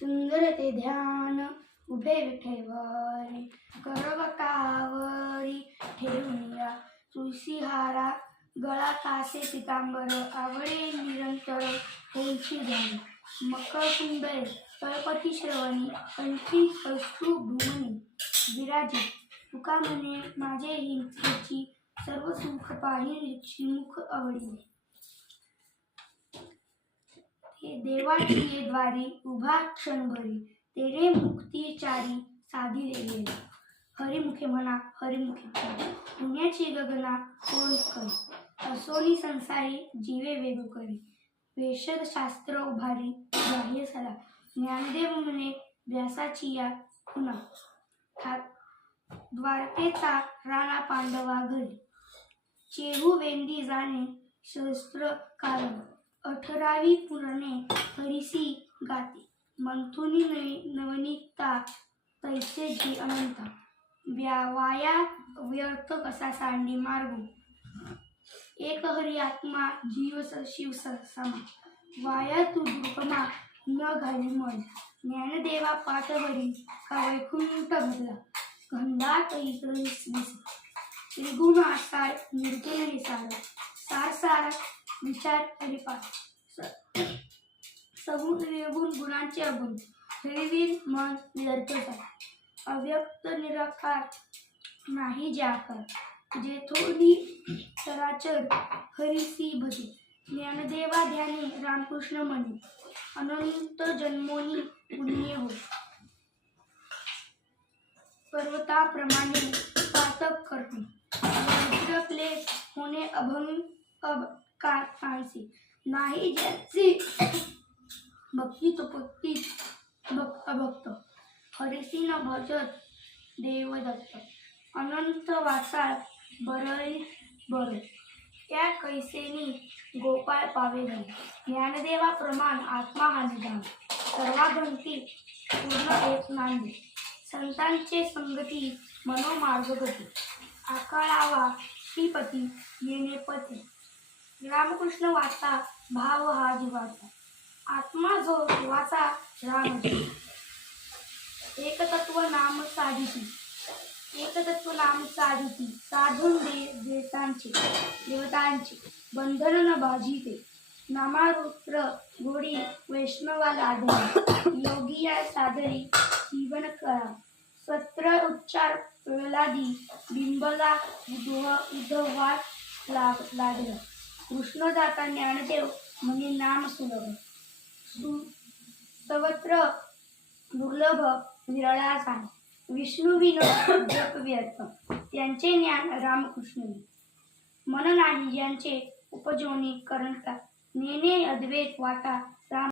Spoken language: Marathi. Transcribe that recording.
सुंदर ते ध्यान उभे विठेवरी, करवटावरी ठेवूनिया तुळशीहारा, गळा कासे पितांबर, आवळे निरंतर होईची ध्यान, मकर कुंडले तळपती श्रवणी, कंठी कौस्तुभमणी विराजित, तुका म्हणे माझे हिंसेची, सर्व सुख पाहिली श्रीमुख आवडीने. देवाची ये द्वारी उभा क्षणभरी, तेरे मुक्तीचारी साधिले गेले. हरिमुखे म्हणा हरिमुखे म्हणा, पुण्याची गगना कोण करी, असोनी संसारी जीवे वेगू करी, वेषद शास्त्र उभारी बाह्य सला, ज्ञानदेव म्हणे व्यासाची या खुना, द्वारकेचा राणा पांडवा घरी, चेहू वेंदी जाणे सहस्त्र कारण, 18वी पुराणे हरिसी गाती, मंथुनी नवनीता तैसे जी अनंता, वाया व्यर्थ कसा सांडी मार्गू, एक हरी आत्मा जीव शिव समा, वाया तू दुर्गमा न घाली मज, ज्ञानदेवा पाठवरी का वैकुंठ भरला, गंधात विस त्रिगुण आसाळ निर्गुण निसार, सार सार विचार हरिपाठ, सगुण निर्गुण गुणांचे अगुण, हरिवीर मन निरर्थक, अव्यक्त निराकार नाही ज्याकर, जेथोनी चराचर हरिसी भजे, ज्ञानदेवा ध्यानी रामकृष्ण म्हणे, अनंत जन्मोनी पुण्य हो, पर्वताप्रमाणे पातक करणे, वज्रक्लेश होणे अभंग कांसी, नाही ज्याची भक्ती तो भक्ती अभक्त, हरिसी न भजत देवदत्त, अनंत वासाळ बरळीत बर, त्या कैसेनी गोपाळ पावे झाले, ज्ञानदेवा प्रमाण आत्मा हा निदान, सर्वाभंती पूर्ण एक नांदी, संतांचे संगती मनोमार्गगती, आकाळावा श्रीपती येणे पती, रामकृष्ण वाचा भाव हा जीवाचा, आत्मा जो देवाचा राम, एकतत्व नाम साधिती, एकतत्व नाम साधिती, साधून देवतांचे बंधन न बाजिते, नामारुद्र गोडी वैष्णवा लाधरी, योगिया सादरी जीवन करा, सत्र उच्चार प्रल्हादी, बिंबला उद्धवा लागलं, कृष्ण दाता ज्ञानदेव म्हणे नाम सुलभ, स्तवत्र दुर्लभ विरळा सांग, विष्णू विनो जप व्यर्थ, त्यांचे ज्ञान रामकृष्ण, मन नाही ज्यांचे उपजोनी करणता, नेने अद्वैत वाटा